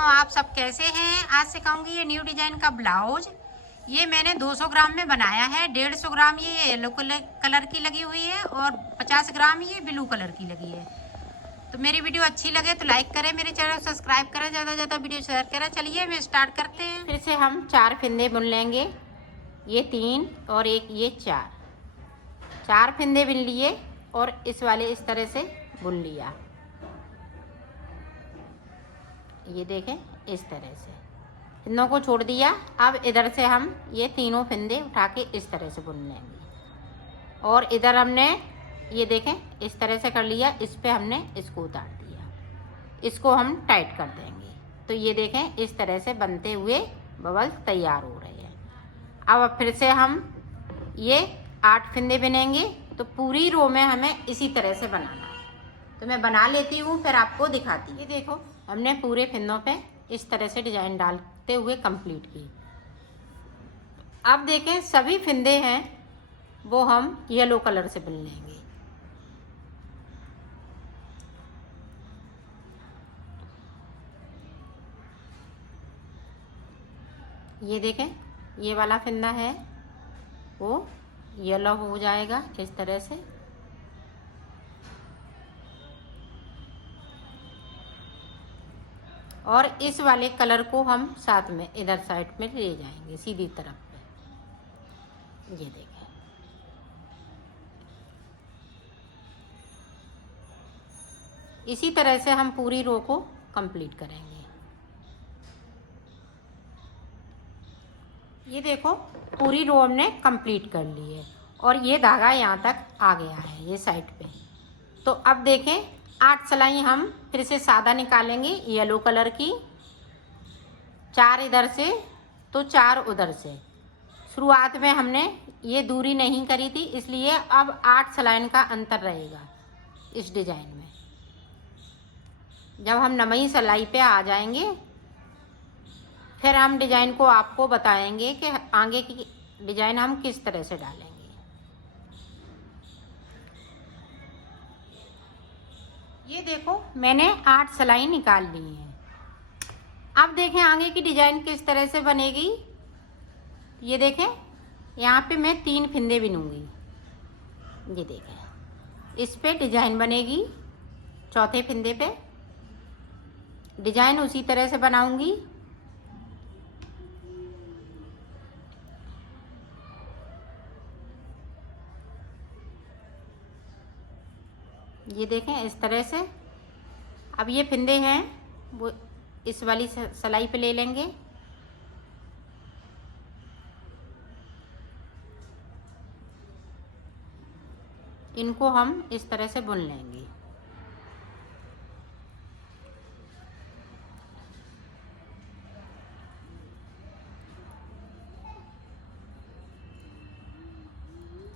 आप सब कैसे हैं। आज सिखाऊंगी ये न्यू डिजाइन का ब्लाउज। ये मैंने 200 ग्राम में बनाया है। 150 ग्राम ये येलो कलर की लगी हुई है और 50 ग्राम ये ब्लू कलर की लगी है। तो मेरी वीडियो अच्छी लगे तो लाइक करें, मेरे चैनल सब्सक्राइब करें, ज़्यादा से ज़्यादा वीडियो शेयर करें। चलिए हम स्टार्ट करते हैं। फिर से हम 4 फंदे बुन लेंगे। ये 3 और एक ये 4 फंदे बुन लिए और इस वाले इस तरह से बुन लिया। ये देखें इस तरह से फंदों को छोड़ दिया। अब इधर से हम ये तीनों फंदे उठा के इस तरह से बुन लेंगे और इधर हमने ये देखें इस तरह से कर लिया। इस पे हमने इसको उतार दिया, इसको हम टाइट कर देंगे। तो ये देखें इस तरह से बनते हुए बबल तैयार हो रहे हैं। अब फिर से हम ये 8 फंदे बुनेंगे। तो पूरी रो में हमें इसी तरह से बनाना है। तो मैं बना लेती हूँ फिर आपको दिखाती हूँ। ये देखो हमने पूरे फंदों पे इस तरह से डिजाइन डालते हुए कंप्लीट की। अब देखें सभी फंदे हैं वो हम येलो कलर से बुन लेंगे। ये देखें ये वाला फंदा है वो येलो हो जाएगा इस तरह से। और इस वाले कलर को हम साथ में इधर साइड में ले जाएंगे सीधी तरफ पे। ये देखें इसी तरह से हम पूरी रो को कंप्लीट करेंगे। ये देखो पूरी रो हमने कंप्लीट कर ली है और ये धागा यहाँ तक आ गया है ये साइड पे। तो अब देखें 8 सिलाई हम फिर से सादा निकालेंगे येलो कलर की। 4 इधर से तो 4 उधर से। शुरुआत में हमने ये दूरी नहीं करी थी इसलिए अब 8 सिलाई का अंतर रहेगा इस डिजाइन में। जब हम 9वीं सिलाई पे आ जाएंगे फिर हम डिजाइन को आपको बताएंगे कि आगे की डिजाइन हम किस तरह से डालेंगे। ये देखो मैंने 8 सिलाई निकाल ली है। अब देखें आगे की डिजाइन किस तरह से बनेगी। ये देखें यहाँ पे मैं 3 फंदे बुनूंगी। ये देखें इस पे डिजाइन बनेगी। चौथे फंदे पे डिजाइन उसी तरह से बनाऊंगी। ये देखें इस तरह से। अब ये फंदे हैं वो इस वाली सिलाई पे ले लेंगे। इनको हम इस तरह से बुन लेंगे।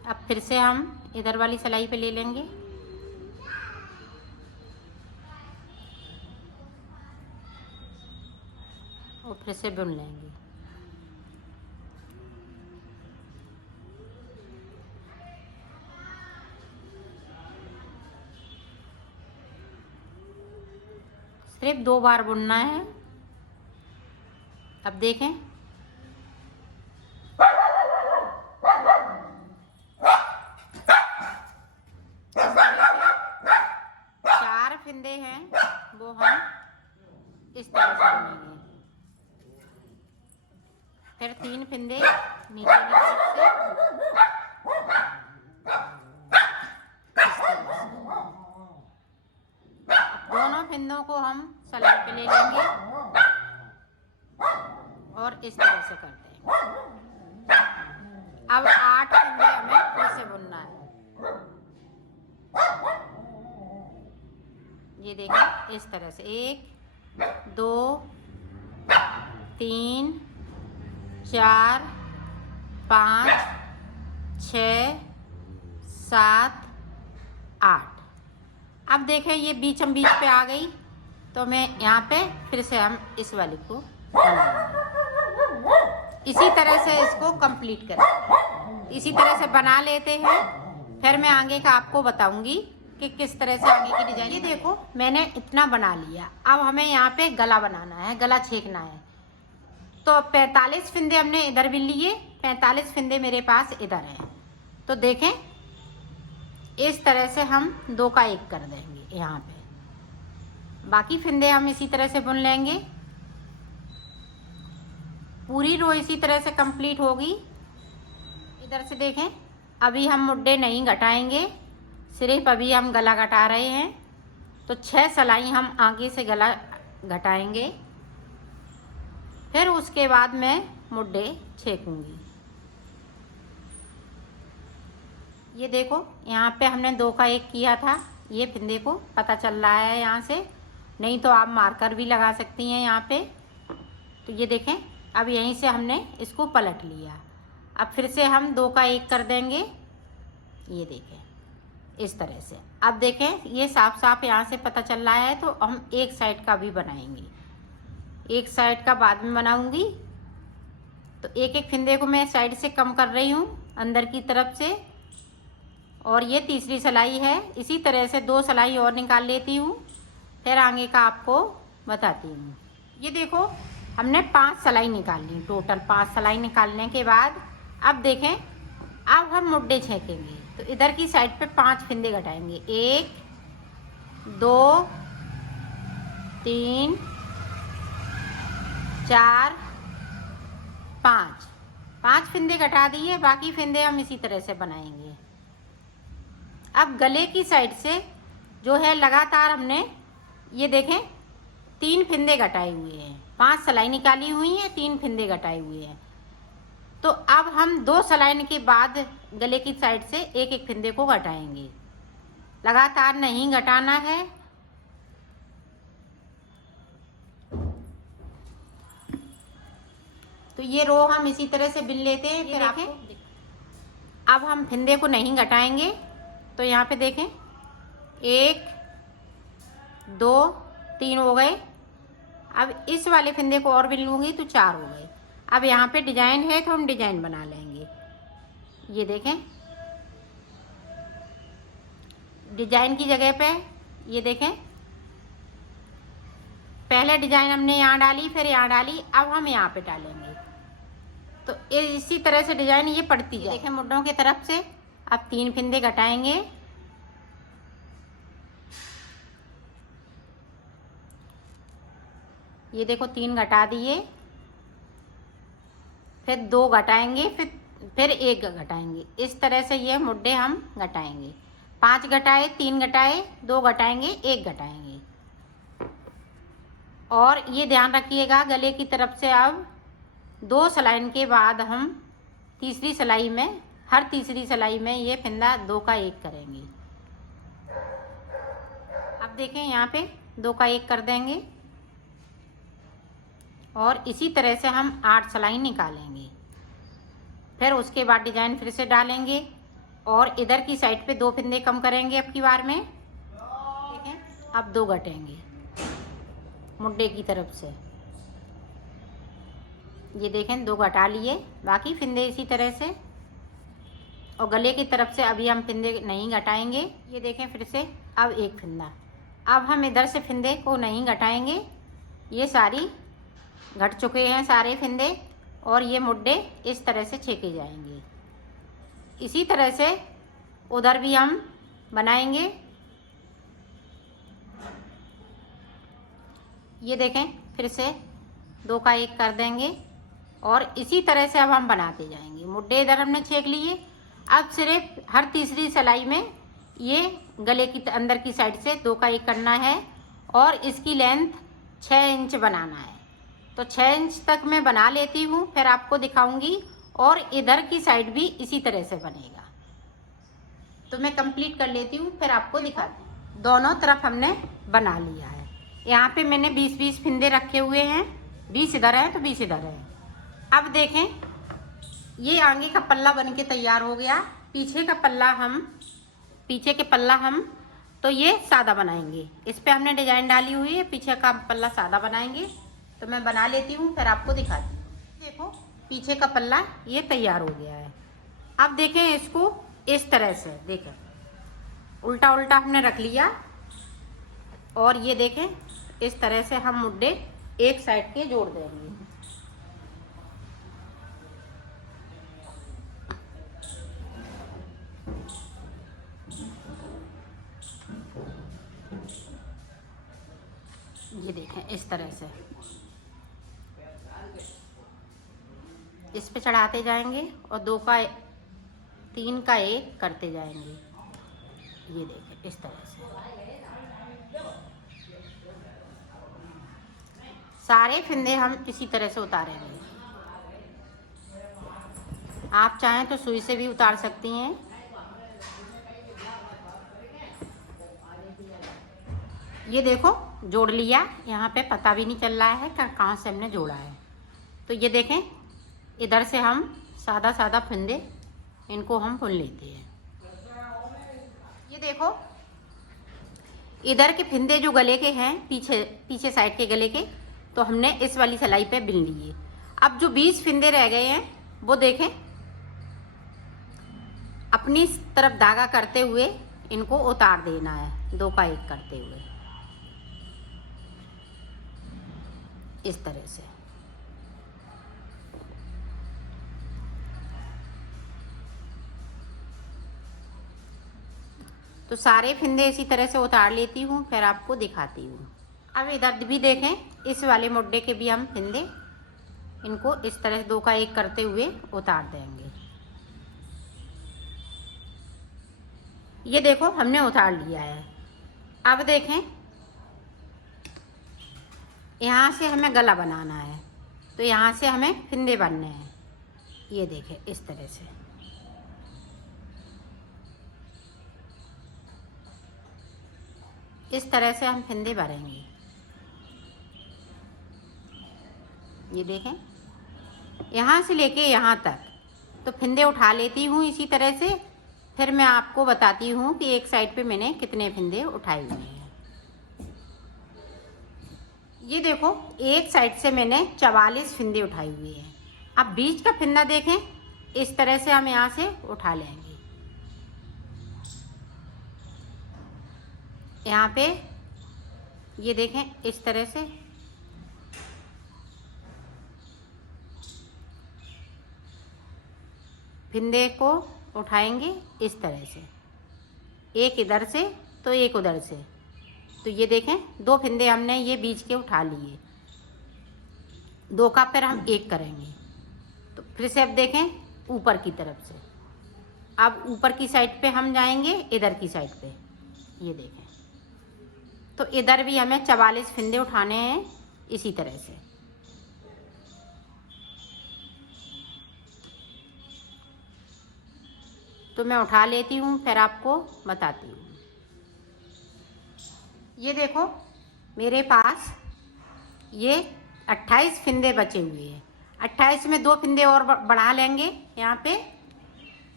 अब फिर से हम इधर वाली सिलाई पे ले लेंगे। और फिर से बुन लेंगे। सिर्फ 2 बार बुनना है। अब देखें 4 फंदे हैं वो हम इस तरह से बुनेंगे। फिर 3 फंदे नीचे की तरफ से इस तरह से। दोनों फंदों को हम सिलाई पे ले लेंगे और इस तरह से कर देंगे। अब 8 फंदे हमें फिर से बुनना है। ये देखिए इस तरह से 1 2 3 4 5 6 7 8। अब देखें ये बीचम बीच पे आ गई तो मैं यहाँ पे फिर से हम इस वाली को बनाएंगे। इसी तरह से इसको कंप्लीट करें। इसी तरह से बना लेते हैं। फिर मैं आगे का आपको बताऊंगी कि किस तरह से आगे की डिजाइन। ये देखो मैंने इतना बना लिया। अब हमें यहाँ पे गला बनाना है, गला छेकना है। तो 45 फिंदे हमने इधर भी लिए, 45 फिंदे मेरे पास इधर हैं। तो देखें इस तरह से हम 2 का 1 कर देंगे यहाँ पे। बाकी फिंदे हम इसी तरह से बुन लेंगे। पूरी रो इसी तरह से कंप्लीट होगी। इधर से देखें अभी हम मुड्डे नहीं घटाएंगे, सिर्फ अभी हम गला घटा रहे हैं। तो 6 सिलाई हम आगे से गला घटाएंगे, फिर उसके बाद मैं मुड्डे छेकूंगी। ये देखो यहाँ पे हमने 2 का 1 किया था, ये फिंदे को पता चल रहा है यहाँ से, नहीं तो आप मार्कर भी लगा सकती हैं यहाँ पे। तो ये देखें अब यहीं से हमने इसको पलट लिया। अब फिर से हम 2 का 1 कर देंगे। ये देखें इस तरह से। अब देखें ये साफ साफ यहाँ से पता चल रहा है। तो हम एक साइड का भी बनाएंगे, एक साइड का बाद में बनाऊंगी। तो एक एक फिंदे को मैं साइड से कम कर रही हूँ अंदर की तरफ से। और ये तीसरी सिलाई है। इसी तरह से 2 सिलाई और निकाल लेती हूँ, फिर आगे का आपको बताती हूँ। ये देखो हमने 5 सिलाई निकाल ली, टोटल 5 सिलाई निकालने के बाद अब देखें अब हम मुड्डे छेकेंगे। तो इधर की साइड पे 5 फिंदे घटाएंगे, 1 2 3 4 5 फिंदे घटा दिए। बाकी फिंदे हम इसी तरह से बनाएंगे। अब गले की साइड से जो है लगातार हमने ये देखें 3 फिंदे घटाए हुए हैं, 5 सिलाई निकाली हुई है, 3 फिंदे घटाए हुए हैं। तो अब हम 2 सिलाई के बाद गले की साइड से एक एक फिंदे को घटाएंगे। लगातार नहीं घटाना है। तो ये रो हम इसी तरह से बिन लेते हैं। फिर देखें अब हम फिंदे को नहीं घटाएंगे। तो यहाँ पे देखें 1 2 3 हो गए। अब इस वाले फिंदे को और बिन लूँगी तो 4 हो गए। अब यहाँ पे डिजाइन है तो हम डिजाइन बना लेंगे। ये देखें डिजाइन की जगह पे ये देखें पहले डिजाइन हमने यहाँ डाली, फिर यहाँ डाली, अब हम यहाँ पे डालेंगे। तो इसी तरह से डिजाइन ये पड़ती जाए। देखें मुड्ढों की तरफ से अब 3 फिंदे घटाएंगे। ये देखो 3 घटा दिए, फिर 2 घटाएंगे, फिर 1 घटाएंगे। इस तरह से ये मुड्ढे हम घटाएंगे। 5 घटाए, 3 घटाए, 2 घटाएंगे, 1 घटाएंगे। और ये ध्यान रखिएगा गले की तरफ से अब 2 सिलाई के बाद हम तीसरी सिलाई में, हर तीसरी सिलाई में ये फिंदा 2 का 1 करेंगे। अब देखें यहाँ पे 2 का 1 कर देंगे और इसी तरह से हम 8 सिलाई निकालेंगे। फिर उसके बाद डिजाइन फिर से डालेंगे और इधर की साइड पे 2 फिंदे कम करेंगे अब की बार में। देखें अब 2 घटेंगे मुड्डे की तरफ से। ये देखें 2 घटा लिए, बाकी फिंदे इसी तरह से। और गले की तरफ से अभी हम फिंदे नहीं घटाएंगे। ये देखें फिर से अब 1 फिंदा। अब हम इधर से फिंदे को नहीं घटाएंगे। ये सारी घट चुके हैं सारे फिंदे और ये मुड्डे इस तरह से छेके जाएंगे। इसी तरह से उधर भी हम बनाएंगे। ये देखें फिर से 2 का 1 कर देंगे और इसी तरह से अब हम बनाते जाएंगे। मुड्डे इधर हमने छेक लिए। अब सिर्फ हर तीसरी सिलाई में ये गले की अंदर की साइड से 2 का 1 करना है और इसकी लेंथ 6 इंच बनाना है। तो 6 इंच तक मैं बना लेती हूँ, फिर आपको दिखाऊंगी। और इधर की साइड भी इसी तरह से बनेगा। तो मैं कंप्लीट कर लेती हूँ, फिर आपको दिखाती हूँ। दोनों तरफ हमने बना लिया है। यहाँ पे मैंने 20-20 फिंदे रखे हुए हैं, 20 इधर है तो 20 इधर है। अब देखें ये आगे का पल्ला बन के तैयार हो गया। पीछे का पल्ला हम, पीछे के पल्ला हम तो ये सादा बनाएंगे। इस पे हमने डिजाइन डाली हुई है, पीछे का पल्ला सादा बनाएंगे। तो मैं बना लेती हूँ, फिर आपको दिखाती हूँ। देखो पीछे का पल्ला ये तैयार हो गया है। अब देखें इसको इस तरह से, देखें उल्टा उल्टा हमने रख लिया और ये देखें इस तरह से हम मुड्डे एक साइड के जोड़ देंगे। ये देखें इस तरह से इस पे चढ़ाते जाएंगे और 2 का 3 का 1 करते जाएंगे। ये देखें इस तरह से सारे फंदे हम इसी तरह से उतारेंगे। आप चाहें तो सुई से भी उतार सकती हैं। ये देखो जोड़ लिया, यहाँ पे पता भी नहीं चल रहा है कहाँ से हमने जोड़ा है। तो ये देखें इधर से हम सादा सादा फंदे इनको हम बुन लेते हैं। ये देखो इधर के फंदे जो गले के हैं पीछे साइड के गले के, तो हमने इस वाली सिलाई पे बिन लिए। अब जो 20 फंदे रह गए हैं वो देखें अपनी तरफ धागा करते हुए इनको उतार देना है 2 का 1 करते हुए इस तरह से। तो सारे फंदे इसी तरह से उतार लेती हूँ, फिर आपको दिखाती हूँ। अब इधर भी देखें इस वाले मुड्डे के भी हम फंदे इनको इस तरह से 2 का 1 करते हुए उतार देंगे। ये देखो हमने उतार लिया है। अब देखें यहाँ से हमें गला बनाना है, तो यहाँ से हमें फंदे बनने हैं। ये देखें इस तरह से इस तरह से हम फंदे भरेंगे। ये देखें यहाँ से लेके यहाँ तक तो फंदे उठा लेती हूँ इसी तरह से। फिर मैं आपको बताती हूँ कि एक साइड पे मैंने कितने फंदे उठाए हुए हैं। ये देखो एक साइड से मैंने 44 फंदे उठाए हुए हैं। अब बीच का फंदा देखें इस तरह से हम यहाँ से उठा लेंगे। यहाँ पे ये देखें इस तरह से फंदे को उठाएंगे इस तरह से, एक इधर से तो एक उधर से। तो ये देखें 2 फंदे हमने ये बीच के उठा लिए, 2 का फिर हम 1 करेंगे। तो फिर से अब देखें ऊपर की तरफ से, अब ऊपर की साइड पे हम जाएंगे इधर की साइड पे। ये देखें तो इधर भी हमें 44 फंदे उठाने हैं इसी तरह से। तो मैं उठा लेती हूँ फिर आपको बताती हूँ। ये देखो मेरे पास ये 28 फंदे बचे हुए हैं। 28 में 2 फंदे और बढ़ा लेंगे यहाँ पे,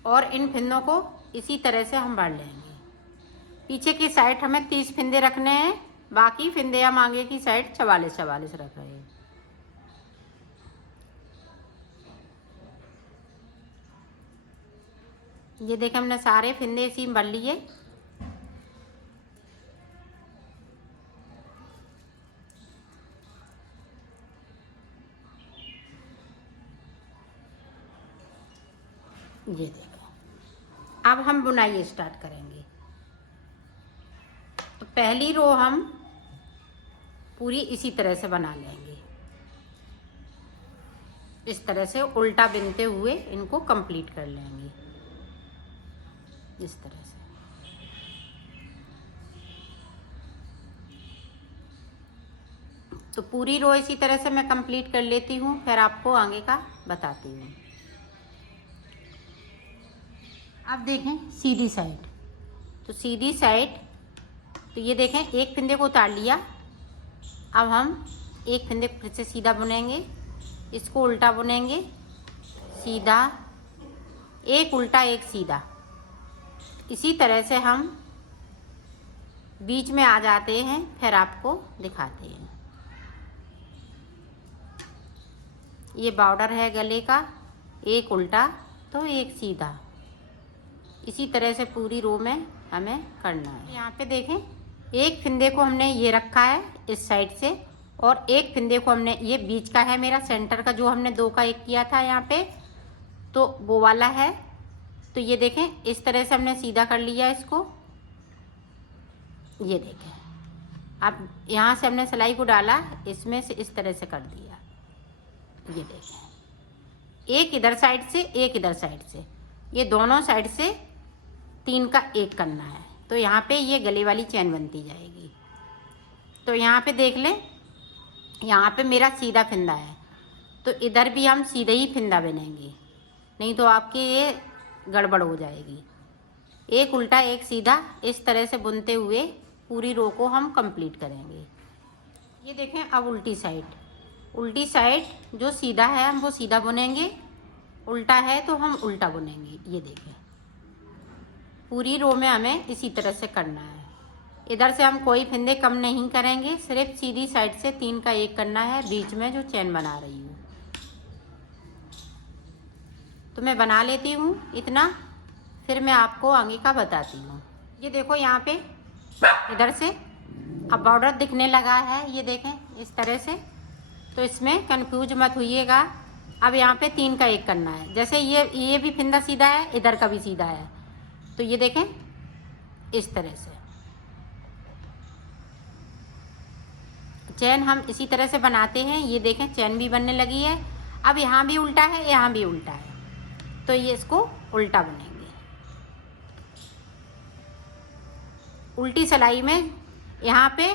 और इन फंदों को इसी तरह से हम बढ़ लेंगे। पीछे की साइड हमें 30 फंदे रखने हैं, बाकी फंदे हम आगे की साइड 44 रख रहे हैं। ये देखें हमने सारे फंदे इसी में भर लिए। ये देखो अब हम बुनाई स्टार्ट करेंगे। तो पहली रो हम पूरी इसी तरह से बना लेंगे। इस तरह से उल्टा बिनते हुए इनको कंप्लीट कर लेंगे इस तरह से। तो पूरी रो इसी तरह से मैं कंप्लीट कर लेती हूँ, फिर आपको आगे का बताती हूँ। अब देखें सीधी साइड, तो सीधी साइड तो ये देखें एक फंदे को उतार लिया। अब हम एक फंदे को फिर से सीधा बुनेंगे, इसको उल्टा बुनेंगे, सीधा, एक उल्टा एक सीधा। इसी तरह से हम बीच में आ जाते हैं, फिर आपको दिखाते हैं। ये बॉर्डर है गले का, एक उल्टा तो एक सीधा। इसी तरह से पूरी रो में हमें करना है। यहाँ पे देखें, एक फिंदे को हमने ये रखा है इस साइड से, और एक फिंदे को हमने, ये बीच का है मेरा, सेंटर का जो हमने 2 का 1 किया था यहाँ पे, तो वो वाला है। तो ये देखें, इस तरह से हमने सीधा कर लिया इसको। ये देखें, अब यहाँ से हमने सिलाई को डाला, इसमें से इस तरह से कर दिया। ये देखें, एक इधर साइड से, एक इधर साइड से, ये दोनों साइड से 3 का 1 करना है। तो यहाँ पे ये गले वाली चैन बनती जाएगी। तो यहाँ पे देख लें, यहाँ पे मेरा सीधा फिंदा है, तो इधर भी हम सीधे ही फिंदा बनेंगे, नहीं तो आपके ये गड़बड़ हो जाएगी। एक उल्टा एक सीधा, इस तरह से बुनते हुए पूरी रो को हम कंप्लीट करेंगे। ये देखें, अब उल्टी साइड जो सीधा है हम वो सीधा बुनेंगे, उल्टा है तो हम उल्टा बुनेंगे। ये देखें, पूरी रो में हमें इसी तरह से करना है। इधर से हम कोई फिंदे कम नहीं करेंगे, सिर्फ सीधी साइड से 3 का 1 करना है, बीच में जो चैन बना रही हूँ। तो मैं बना लेती हूँ इतना, फिर मैं आपको आगे का बताती हूँ। ये देखो, यहाँ पे इधर से अब बॉर्डर दिखने लगा है, ये देखें इस तरह से। तो इसमें कंफ्यूज मत होइएगा। अब यहाँ पे 3 का 1 करना है। जैसे ये भी फिंदा सीधा है, इधर का भी सीधा है, तो ये देखें इस तरह से चैन हम इसी तरह से बनाते हैं। ये देखें, चैन भी बनने लगी है। अब यहाँ भी उल्टा है, यहाँ भी उल्टा है, तो ये इसको उल्टा बनेंगे। उल्टी सिलाई में यहाँ पे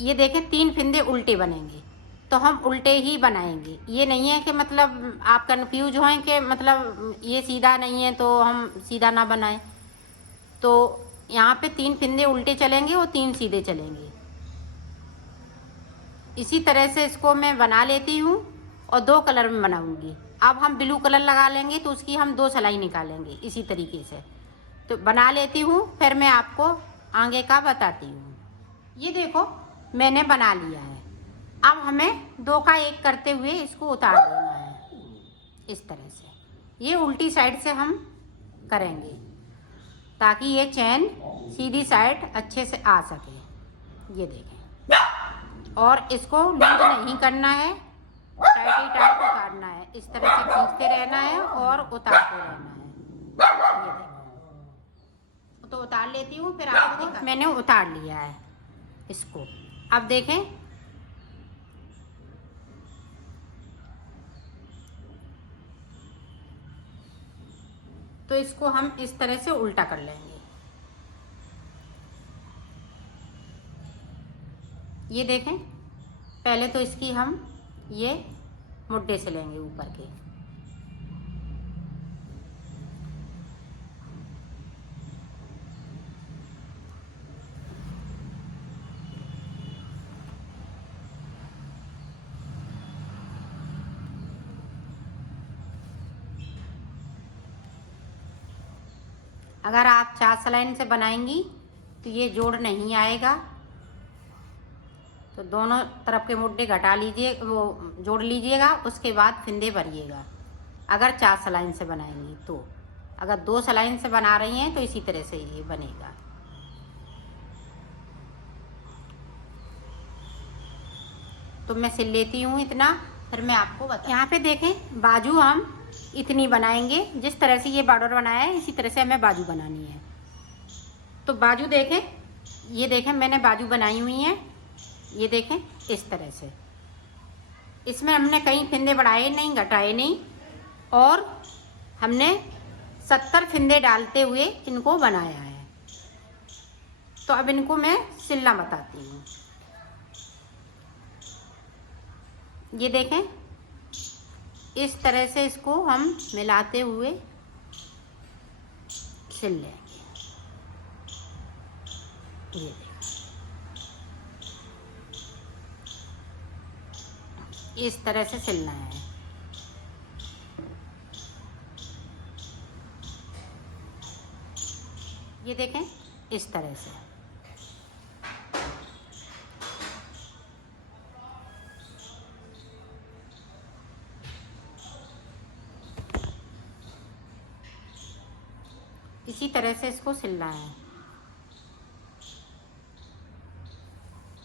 ये देखें 3 फिंदे उल्टे बनेंगे, तो हम उल्टे ही बनाएंगे। ये नहीं है कि मतलब आप कंफ्यूज हों कि मतलब ये सीधा नहीं है तो हम सीधा ना बनाएं। तो यहाँ पे 3 फिंदे उल्टे चलेंगे और 3 सीधे चलेंगे। इसी तरह से इसको मैं बना लेती हूँ और 2 कलर में बनाऊंगी। अब हम ब्लू कलर लगा लेंगे तो उसकी हम 2 सिलाई निकालेंगे इसी तरीके से। तो बना लेती हूँ, फिर मैं आपको आगे का बताती हूँ। ये देखो, मैंने बना लिया है। अब हमें 2 का 1 करते हुए इसको उतार देना है इस तरह से। ये उल्टी साइड से हम करेंगे ताकि ये चैन सीधी साइड अच्छे से आ सके। ये देखें, और इसको लूज नहीं करना है, टाइट ही टाइट उतारना है। इस तरह से खींचते रहना है और उतारते रहना है। ये देखो, तो उतार लेती हूँ, फिर आपको मैंने उतार लिया है इसको। अब देखें, तो इसको हम इस तरह से उल्टा कर लेंगे। ये देखें, पहले तो इसकी हम ये मुड्ढे से लेंगे ऊपर के। अगर आप 4 सलाइन से बनाएंगी तो ये जोड़ नहीं आएगा, तो दोनों तरफ के मुड्ढे घटा लीजिए, वो जोड़ लीजिएगा, उसके बाद फिंदे भरिएगा। अगर 4 सलाइन से बनाएंगी तो, अगर 2 सलाइन से बना रही हैं तो इसी तरह से ये बनेगा। तो मैं सिल लेती हूँ इतना, फिर मैं आपको बता। यहाँ पे देखें, बाजू हम इतनी बनाएंगे, जिस तरह से ये बॉर्डर बनाया है इसी तरह से हमें बाजू बनानी है। तो बाजू देखें, ये देखें मैंने बाजू बनाई हुई है। ये देखें इस तरह से, इसमें हमने कहीं फिंदे बढ़ाए नहीं, घटाए नहीं, और हमने 70 फिंदे डालते हुए इनको बनाया है। तो अब इनको मैं सिलना बताती हूँ। ये देखें, इस तरह से इसको हम मिलाते हुए सिल लेंगे। ये देखें, इस तरह से सिलना है। ये देखें इस तरह से। इसी तरह से इसको सिलना है।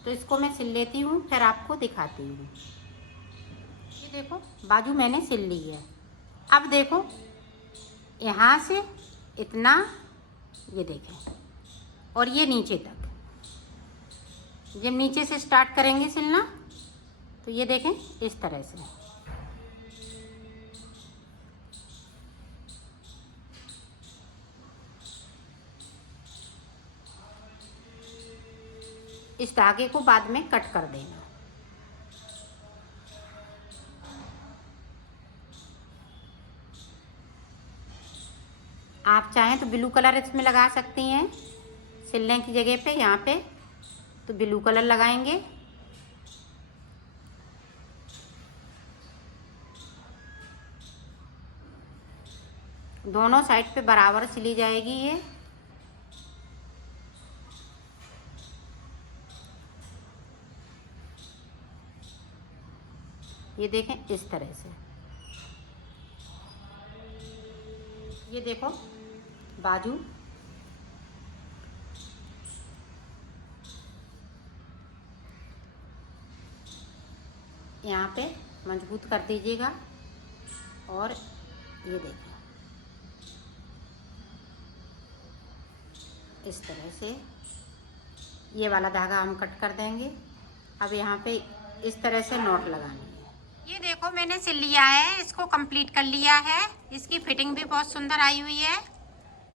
तो इसको मैं सिल लेती हूँ, फिर आपको दिखाती हूँ। ये देखो बाजू मैंने सिल ली है। अब देखो यहाँ से इतना, ये देखें, और ये नीचे तक। जब नीचे से स्टार्ट करेंगे सिलना तो ये देखें इस तरह से। इस धागे को बाद में कट कर देना। आप चाहें तो ब्लू कलर इसमें लगा सकती हैं, सिलने की जगह पे यहाँ पे तो ब्लू कलर लगाएंगे। दोनों साइड पे बराबर सिली जाएगी ये देखें इस तरह से। ये देखो बाजू, यहाँ पे मजबूत कर दीजिएगा। और ये देखें इस तरह से ये वाला धागा हम कट कर देंगे। अब यहाँ पे इस तरह से नॉट लगानी है। ये देखो मैंने सिल लिया है, इसको कंप्लीट कर लिया है। इसकी फिटिंग भी बहुत सुंदर आई हुई है।